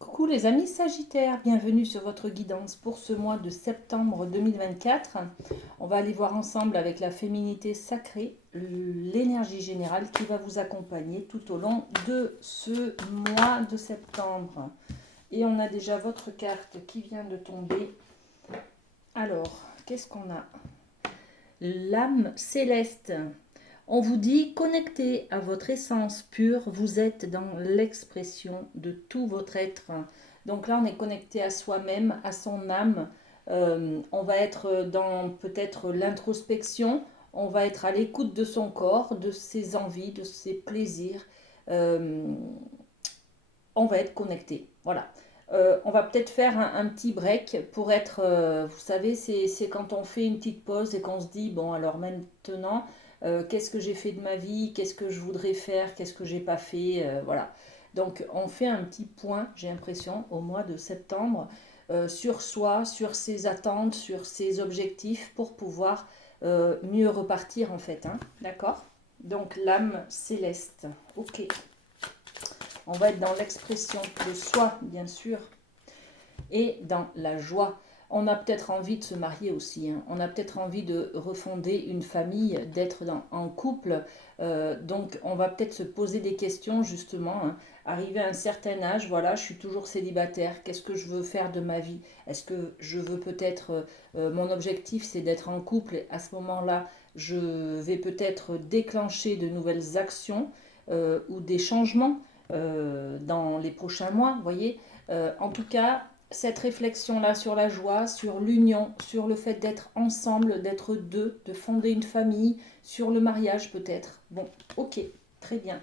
Coucou les amis Sagittaires, bienvenue sur votre guidance pour ce mois de septembre 2024. On va aller voir ensemble avec la féminité sacrée l'énergie générale qui va vous accompagner tout au long de ce mois de septembre. Et on a déjà votre carte qui vient de tomber. Alors, qu'est-ce qu'on a? L'âme céleste. On vous dit, connectez à votre essence pure, vous êtes dans l'expression de tout votre être. Donc là, on est connecté à soi-même, à son âme. On va être dans peut-être l'introspection, on va être à l'écoute de son corps, de ses envies, de ses plaisirs. Euh, on va être connecté. Voilà. On va peut-être faire un petit break pour être, vous savez, c'est quand on fait une petite pause et qu'on se dit, bon, alors maintenant, qu'est-ce que j'ai fait de ma vie, qu'est-ce que je voudrais faire, qu'est-ce que j'ai pas fait, voilà. Donc on fait un petit point, j'ai l'impression, au mois de septembre, sur soi, sur ses attentes, sur ses objectifs pour pouvoir mieux repartir en fait, hein, d'accord? Donc l'âme céleste, ok. On va être dans l'expression de soi, bien sûr, et dans la joie. On a peut-être envie de se marier aussi, hein. On a peut-être envie de refonder une famille, d'être en couple. Donc on va peut-être se poser des questions justement, hein. Arrivé à un certain âge, voilà, je suis toujours célibataire. Qu'est-ce que je veux faire de ma vie? Est-ce que je veux peut-être, mon objectif c'est d'être en couple et à ce moment-là, je vais peut-être déclencher de nouvelles actions ou des changements dans les prochains mois, vous voyez. En tout cas, cette réflexion-là sur la joie, sur l'union, sur le fait d'être ensemble, d'être deux, de fonder une famille, sur le mariage peut-être. Bon, ok, très bien.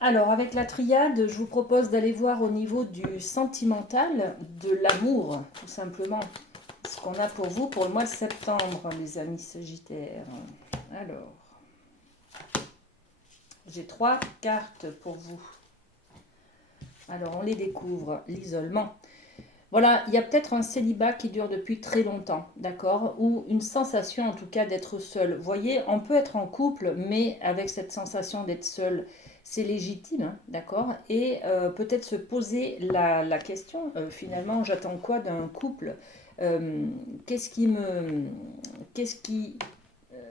Alors, avec la triade, je vous propose d'aller voir au niveau du sentimental, de l'amour, tout simplement. Ce qu'on a pour vous pour le mois de septembre, les amis sagittaires. Alors, j'ai 3 cartes pour vous. Alors, on les découvre. L'isolement. Voilà, il y a peut-être un célibat qui dure depuis très longtemps, d'accord? Ou une sensation en tout cas d'être seul. Vous voyez, on peut être en couple, mais avec cette sensation d'être seul, c'est légitime, hein, d'accord? Et peut-être se poser la question, finalement, j'attends quoi d'un couple? Euh, qu'est-ce qui me... Qu'est-ce qui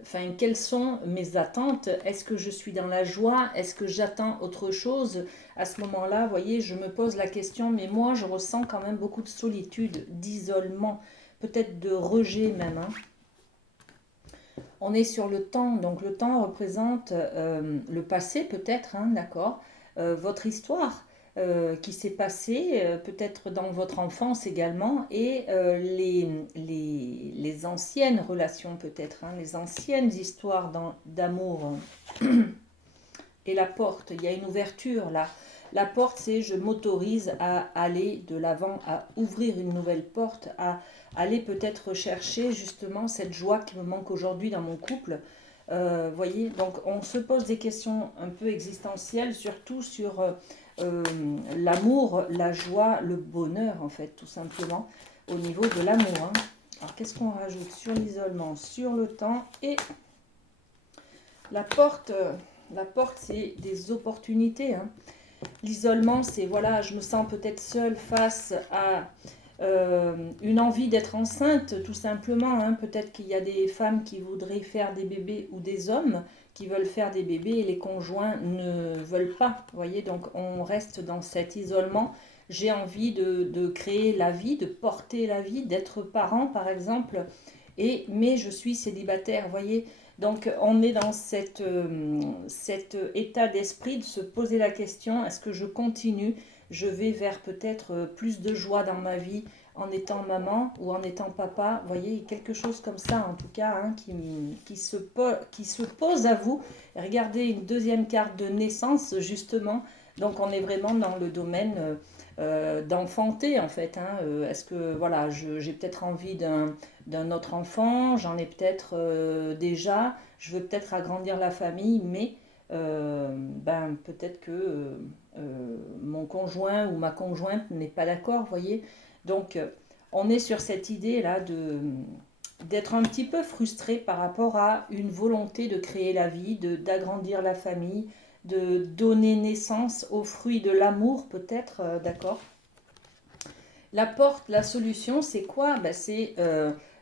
enfin, quelles sont mes attentes? Est-ce que je suis dans la joie? Est-ce que j'attends autre chose? À ce moment-là, vous voyez, je me pose la question, mais moi, je ressens quand même beaucoup de solitude, d'isolement, peut-être de rejet même, hein. On est sur le temps, donc le temps représente le passé peut-être, hein, d'accord, votre histoire qui s'est passée, peut-être dans votre enfance également, et les anciennes relations peut-être, hein, les anciennes histoires d'amour. Et la porte, il y a une ouverture là. La porte, c'est je m'autorise à aller de l'avant, à ouvrir une nouvelle porte, à aller peut-être rechercher justement cette joie qui me manque aujourd'hui dans mon couple. Voyez, donc on se pose des questions un peu existentielles, surtout sur l'amour, la joie, le bonheur en fait, tout simplement, au niveau de l'amour, hein. Alors qu'est-ce qu'on rajoute sur l'isolement, sur le temps et la porte? La porte, c'est des opportunités, hein. L'isolement, c'est voilà, je me sens peut-être seule face à une envie d'être enceinte, tout simplement, hein. Peut-être qu'il y a des femmes qui voudraient faire des bébés ou des hommes qui veulent faire des bébés et les conjoints ne veulent pas. Vous voyez, donc on reste dans cet isolement. J'ai envie de créer la vie, de porter la vie, d'être parent, par exemple, mais je suis célibataire, vous voyez. Donc on est dans cet état d'esprit de se poser la question, est-ce que je continue? Je vais vers peut-être plus de joie dans ma vie en étant maman ou en étant papa. Vous voyez, quelque chose comme ça en tout cas, hein, qui se pose à vous. Regardez une deuxième carte de naissance justement. Donc on est vraiment dans le domaine d'enfanter en fait, hein. Est-ce que voilà, j'ai peut-être envie d'un autre enfant, j'en ai peut-être déjà, je veux peut-être agrandir la famille, mais ben, peut-être que mon conjoint ou ma conjointe n'est pas d'accord, vous voyez. Donc on est sur cette idée-là d'être un petit peu frustré par rapport à une volonté de créer la vie, d'agrandir la famille, de donner naissance aux fruits de l'amour peut-être, d'accord. La porte, la solution, c'est quoi? Ben, c'est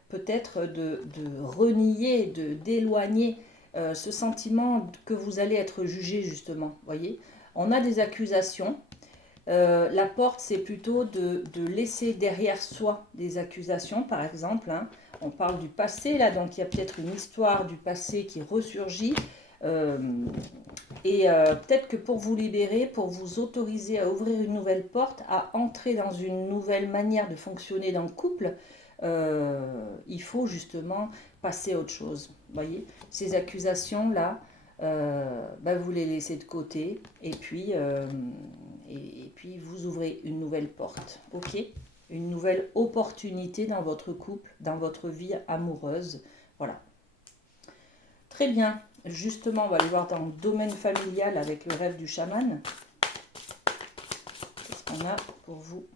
peut-être de renier, d'éloigner ce sentiment que vous allez être jugé justement, voyez. On a des accusations. La porte, c'est plutôt de laisser derrière soi des accusations, par exemple, hein. On parle du passé, là, donc il y a peut-être une histoire du passé qui ressurgit. Euh, Peut-être que pour vous libérer, pour vous autoriser à ouvrir une nouvelle porte, à entrer dans une nouvelle manière de fonctionner dans le couple, il faut justement passer à autre chose. Voyez, ces accusations-là, bah, vous les laissez de côté et puis vous ouvrez une nouvelle porte, ok? Une nouvelle opportunité dans votre couple, dans votre vie amoureuse. Voilà. Très bien. Justement, on va aller voir dans le domaine familial avec le rêve du chaman. Qu'est-ce qu'on a pour vous?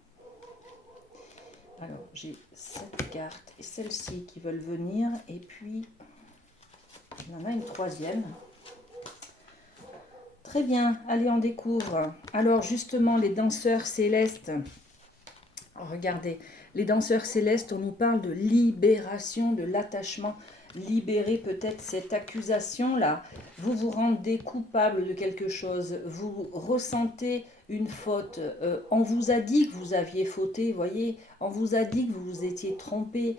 Alors, j'ai cette carte et celle-ci qui veulent venir. Et puis, il y en a une troisième. Très bien, allez, on découvre. Alors, justement, les danseurs célestes. Regardez, les danseurs célestes, on nous parle de libération de l'attachement. Libérer peut-être cette accusation-là. Vous vous rendez coupable de quelque chose. Vous ressentez une faute. On vous a dit que vous aviez fauté, voyez. On vous a dit que vous vous étiez trompé.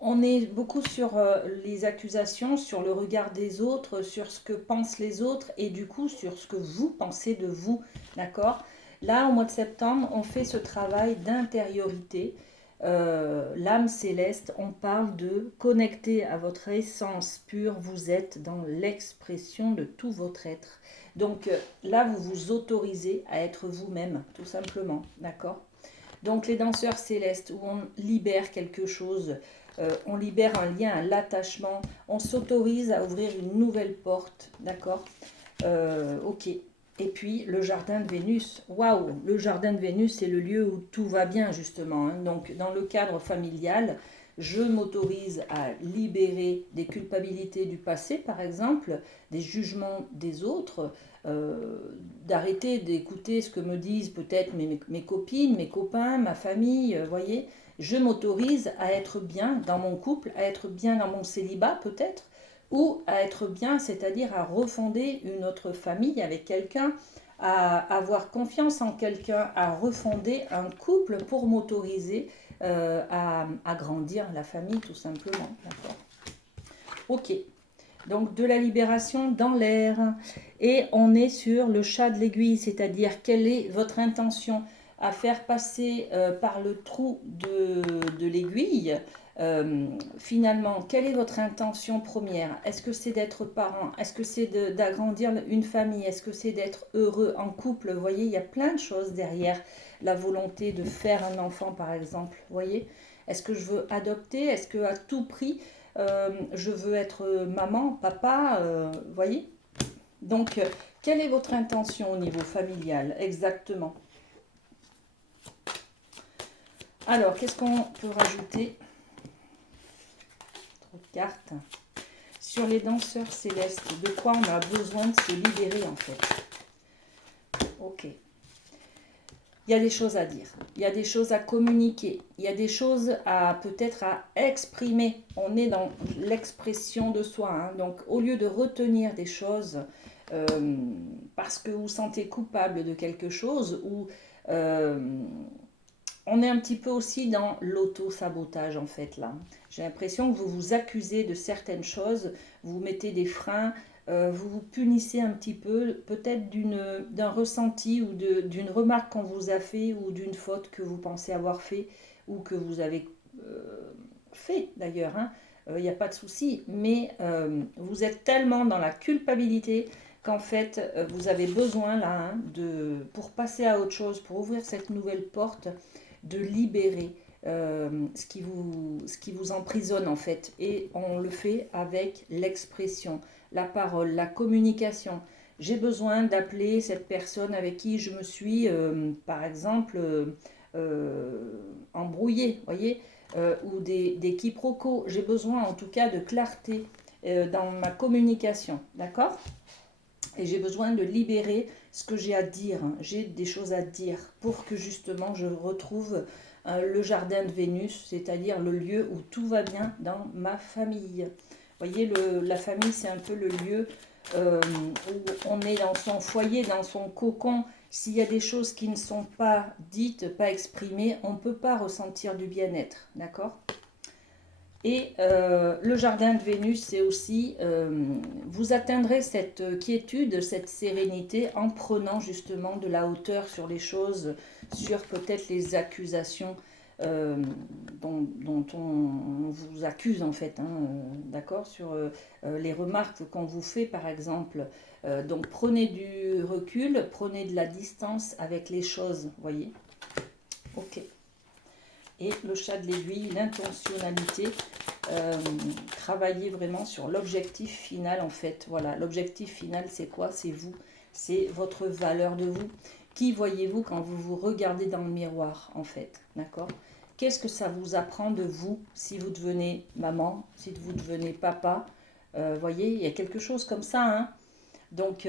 On est beaucoup sur les accusations, sur le regard des autres, sur ce que pensent les autres et du coup sur ce que vous pensez de vous, d'accord? Là, au mois de septembre, on fait ce travail d'intériorité. L'âme céleste, on parle de connecter à votre essence pure. Vous êtes dans l'expression de tout votre être. Donc là, vous vous autorisez à être vous-même, tout simplement, d'accord? Donc les danseurs célestes, où on libère quelque chose, on libère un lien à l'attachement, on s'autorise à ouvrir une nouvelle porte, d'accord? Ok. Et puis le jardin de Vénus, waouh, le jardin de Vénus, c'est le lieu où tout va bien justement, hein. Donc dans le cadre familial, je m'autorise à libérer des culpabilités du passé, par exemple, des jugements des autres, euh, d'arrêter d'écouter ce que me disent peut-être mes copines, mes copains, ma famille, voyez. Je m'autorise à être bien dans mon couple, à être bien dans mon célibat peut-être, ou à être bien, c'est-à-dire à refonder une autre famille avec quelqu'un, à avoir confiance en quelqu'un, à refonder un couple pour m'autoriser à grandir la famille tout simplement. D'accord. Ok. Donc de la libération dans l'air. Et on est sur le chat de l'aiguille, c'est-à-dire quelle est votre intention à faire passer par le trou de l'aiguille. Finalement, quelle est votre intention première? Est-ce que c'est d'être parent? Est-ce que c'est d'agrandir une famille? Est-ce que c'est d'être heureux en couple? Vous voyez, il y a plein de choses derrière la volonté de faire un enfant, par exemple. Vous voyez? Est-ce que je veux adopter? Est-ce que à tout prix, je veux être maman, papa, voyez. Donc, quelle est votre intention au niveau familial exactement? Alors, qu'est-ce qu'on peut rajouter? Trop de cartes. Sur les danseurs célestes, de quoi on a besoin de se libérer en fait? Ok. Il y a des choses à dire, il y a des choses à communiquer, il y a des choses à peut-être à exprimer. On est dans l'expression de soi, hein. Donc au lieu de retenir des choses parce que vous vous sentez coupable de quelque chose ou on est un petit peu aussi dans l'auto-sabotage en fait là. J'ai l'impression que vous vous accusez de certaines choses, vous mettez des freins, vous vous punissez un petit peu, peut-être d'un ressenti ou d'une remarque qu'on vous a fait ou d'une faute que vous pensez avoir fait ou que vous avez fait d'ailleurs, hein. Il n'y a pas de souci, mais vous êtes tellement dans la culpabilité qu'en fait vous avez besoin là, hein, pour passer à autre chose, pour ouvrir cette nouvelle porte, de libérer ce qui vous emprisonne en fait. Et on le fait avec l'expression, la parole, la communication. J'ai besoin d'appeler cette personne avec qui je me suis, par exemple, embrouillée, voyez, ou des quiproquos. J'ai besoin en tout cas de clarté dans ma communication, d'accord? Et j'ai besoin de libérer ce que j'ai à dire. J'ai des choses à dire pour que justement je retrouve le jardin de Vénus, c'est-à-dire le lieu où tout va bien dans ma famille. Vous voyez, la famille, c'est un peu le lieu où on est dans son foyer, dans son cocon. S'il y a des choses qui ne sont pas dites, pas exprimées, on ne peut pas ressentir du bien-être, d'accord? Et le jardin de Vénus, c'est aussi, vous atteindrez cette quiétude, cette sérénité en prenant justement de la hauteur sur les choses, sur peut-être les accusations dont on vous accuse en fait, hein, d'accord, sur les remarques qu'on vous fait par exemple. Donc prenez du recul, prenez de la distance avec les choses, voyez. Ok. Et le chat de l'aiguille, l'intentionnalité, travailler vraiment sur l'objectif final en fait. Voilà, l'objectif final c'est quoi? C'est vous, c'est votre valeur de vous. Qui voyez-vous quand vous vous regardez dans le miroir en fait, d'accord? Qu'est-ce que ça vous apprend de vous si vous devenez maman, si vous devenez papa? Voyez, il y a quelque chose comme ça, hein? Donc,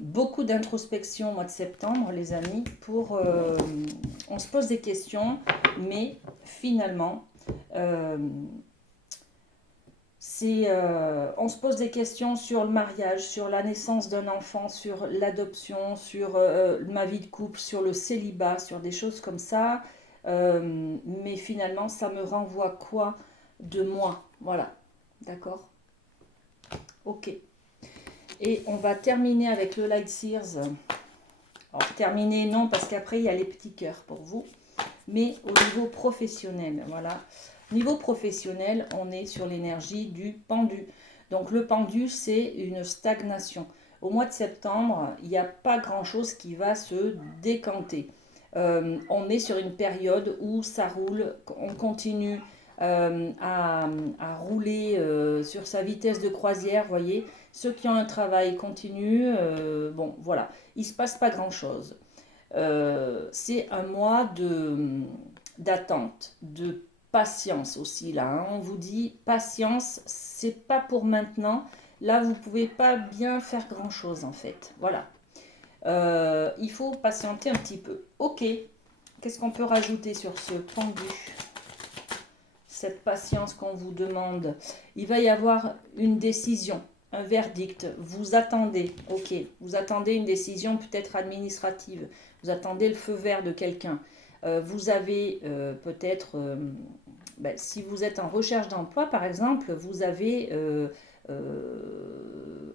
beaucoup d'introspection au mois de septembre, les amis, pour... on se pose des questions, mais finalement, on se pose des questions sur le mariage, sur la naissance d'un enfant, sur l'adoption, sur ma vie de couple, sur le célibat, sur des choses comme ça. Mais finalement, ça me renvoie quoi de moi? Voilà, d'accord? Ok. Et on va terminer avec le Light Sears. Alors, terminer, non, parce qu'après, il y a les petits cœurs pour vous. Mais au niveau professionnel, voilà. Niveau professionnel, on est sur l'énergie du pendu. Donc, le pendu, c'est une stagnation. Au mois de septembre, il n'y a pas grand-chose qui va se décanter. On est sur une période où ça roule, on continue à rouler sur sa vitesse de croisière, voyez. Ceux qui ont un travail continuent, bon voilà, il ne se passe pas grand-chose. C'est un mois d'attente, de patience aussi là, hein. On vous dit patience, c'est pas pour maintenant. Là, vous pouvez pas bien faire grand-chose en fait. Voilà. Il faut patienter un petit peu. Ok. Qu'est-ce qu'on peut rajouter sur ce pendu? Cette patience qu'on vous demande. Il va y avoir une décision, un verdict. Vous attendez, ok. Vous attendez une décision peut-être administrative. Vous attendez le feu vert de quelqu'un. Vous avez peut-être, si vous êtes en recherche d'emploi par exemple, vous avez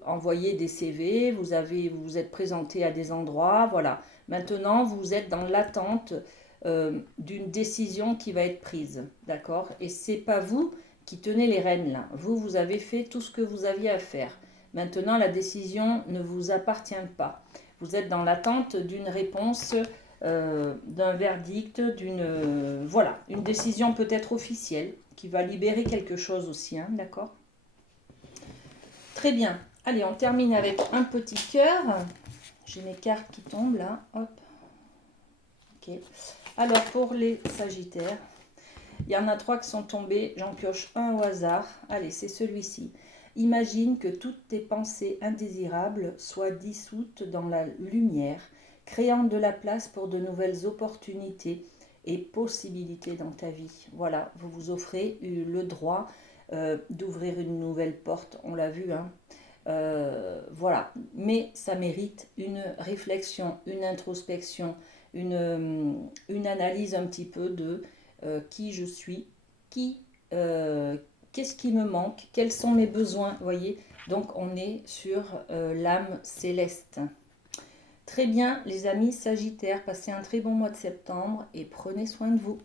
envoyé des CV, vous vous êtes présenté à des endroits, voilà. Maintenant, vous êtes dans l'attente d'une décision qui va être prise, d'accord? Et c'est pas vous qui tenez les rênes là. Vous avez fait tout ce que vous aviez à faire. Maintenant, la décision ne vous appartient pas. Vous êtes dans l'attente d'une réponse, d'un verdict, voilà, une décision peut-être officielle qui va libérer quelque chose aussi, hein, d'accord? Très bien. Allez, on termine avec un petit cœur. J'ai mes cartes qui tombent là. Hop. Ok. Alors, pour les Sagittaires, il y en a 3 qui sont tombés. J'en pioche un au hasard. Allez, c'est celui-ci. Imagine que toutes tes pensées indésirables soient dissoutes dans la lumière, créant de la place pour de nouvelles opportunités et possibilités dans ta vie. Voilà, vous vous offrez le droit d'ouvrir une nouvelle porte. On l'a vu, hein. Voilà, mais ça mérite une réflexion, une introspection, une analyse un petit peu de qui je suis, qu'est-ce qui me manque, quels sont mes besoins, voyez. Donc on est sur l'âme céleste. Très bien les amis Sagittaires, passez un très bon mois de septembre et prenez soin de vous.